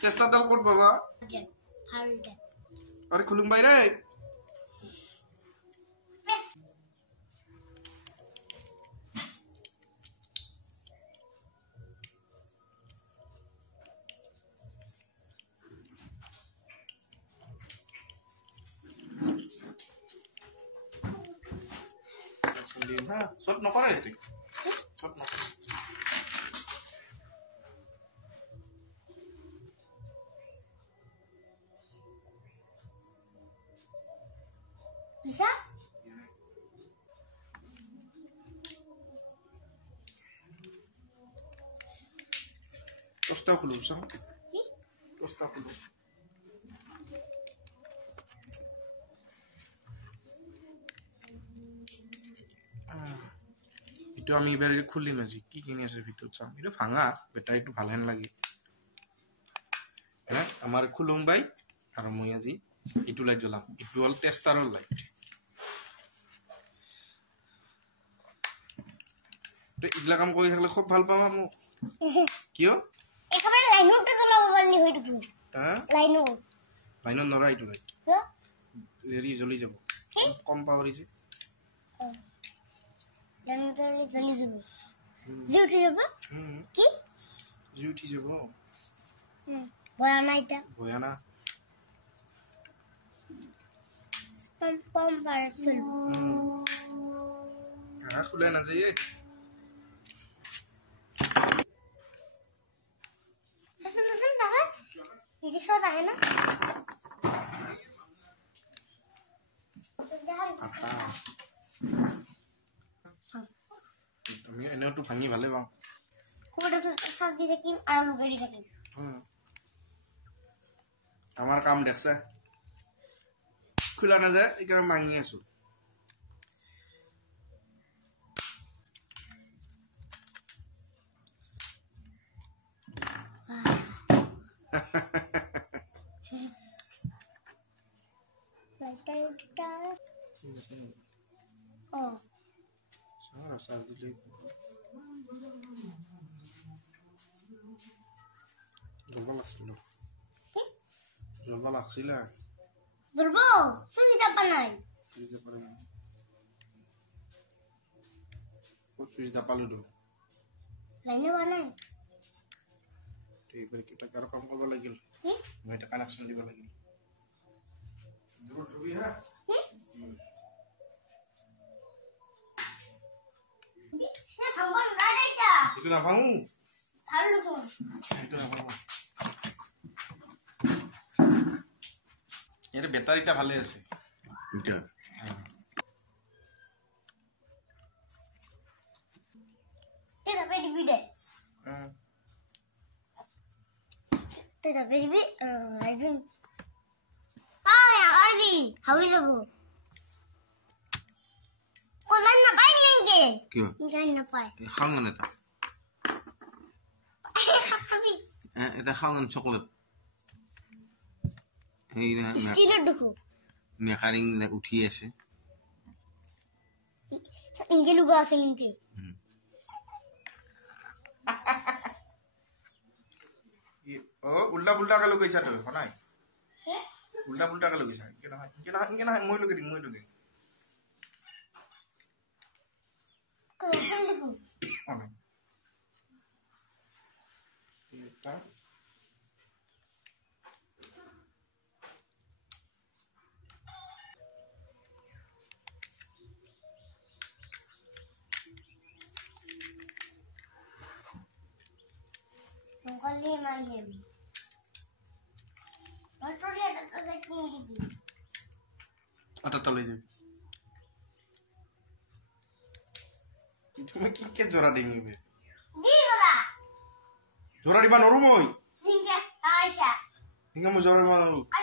Tester ডাল coat বাবা আরে খুলুম বাইরে হ্যাঁ শট নকরে তুই শট নকরে bisa tosta খুলুম সব tosta খুলুম itu আমি এবারে খুললি মাজি কি কিনে আছে ভিতর চাম এটা ভাঙা ব্যাটারি একটু ভালো হেন লাগে হ্যাঁ আমার খুলুম ভাই আর মই আজি ইটু লাইট জ্বলাম ইটু হল টেস্টারর লাইট তো ইগলা কাম কৰি থাকলে খুব ভাল পাম আমি কিয় একেবাৰে লাইনটা জ্বলাব পাৰলি হইতো কি হ্যাঁ লাইন নৰা ইটু লাইট হেৰি জ্বলি যাব কম পাৱাৰ আছে লাইনটা জ্বলি যাব জি উঠি যাব কি জি উঠি যাব বয়া না এটা বয়া না পম পম পারে ফেল হ্যাঁ খুলে না যাইয়ে ये सब है ना তুমি এনেও তো ভাঙি ভালে পাও কোটা তো সবজি দেখি আর লুগেরি দেখি আমার কাম দেখছে খোলা না যায় এই কারণে ভাঙি আছো সারা দিলে জলবা লাগছিল বলবো সুবিধা পানাই সুবিধা পালো তো লাইনে বানাই এইবাৰ কিটা কাৰো কাম কৰিব লাগিল মই এটা কানেকশন দিব লাগিল জোৰ ধবি হা এ থাম্বা না এটা ঠিক না পাও ভালো তো এটা না পাও এর ব্যাটারিটা ভালো আছে এটা তেরা বেডি বিডে তেরা বেডি বি আইদিন আয় আজি হাউলি যাব কোলান না পাই লিংকে কি জানি না পাই খাও না এটা খাবি এটা খাও না চকলেট এই না স্টিলের দেখো মেকারিং উঠি আছে ইনকে লুগা আছে ইনকে ও উল্টা পুল্টা কে লগাইছা তো নাই উল্টা পুল্টা কে লগাইছা ইনকে না মই লগাই দিম কোলান দেখো এটা Kali malam. Motor dia tak lagi ni. Ada tali je. Itu mungkin ke jora dengi be. Dia lah. Jora di mana rumah? Hingga Aisyah. Hingga mau jora mana lu?